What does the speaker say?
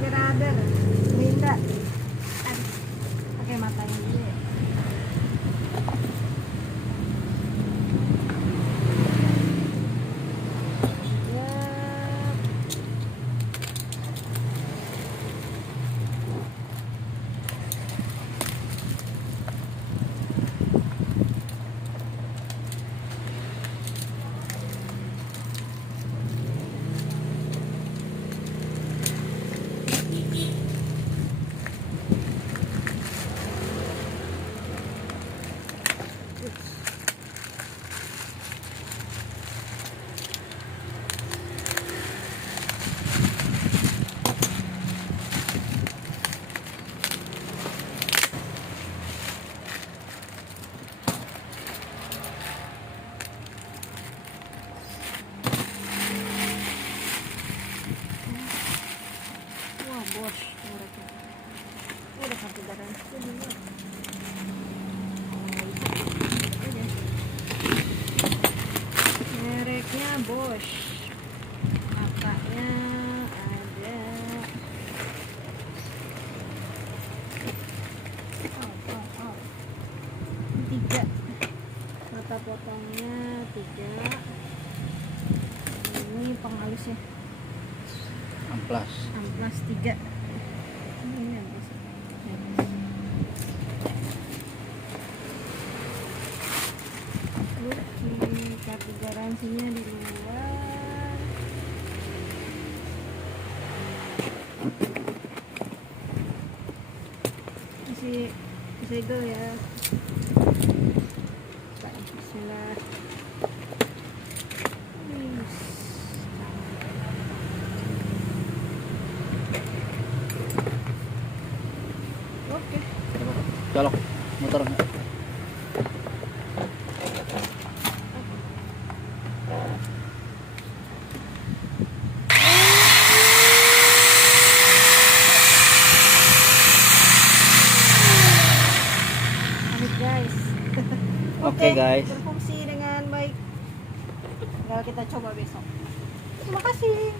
Brother Linda, aduh, pakai matanya dulu ya. Bos, udah sampai darah itu dulu. Mereknya Bosch, matanya ada tiga, mata potongnya tiga. Ini penghalusnya amplas tiga. Ini amplas. Terus kartu garansinya di luar. Masih segel ya. Bismillah. Oke. colok motor. Guys. Oke, guys. Berfungsi dengan baik. Tinggal kita coba besok. Terima kasih.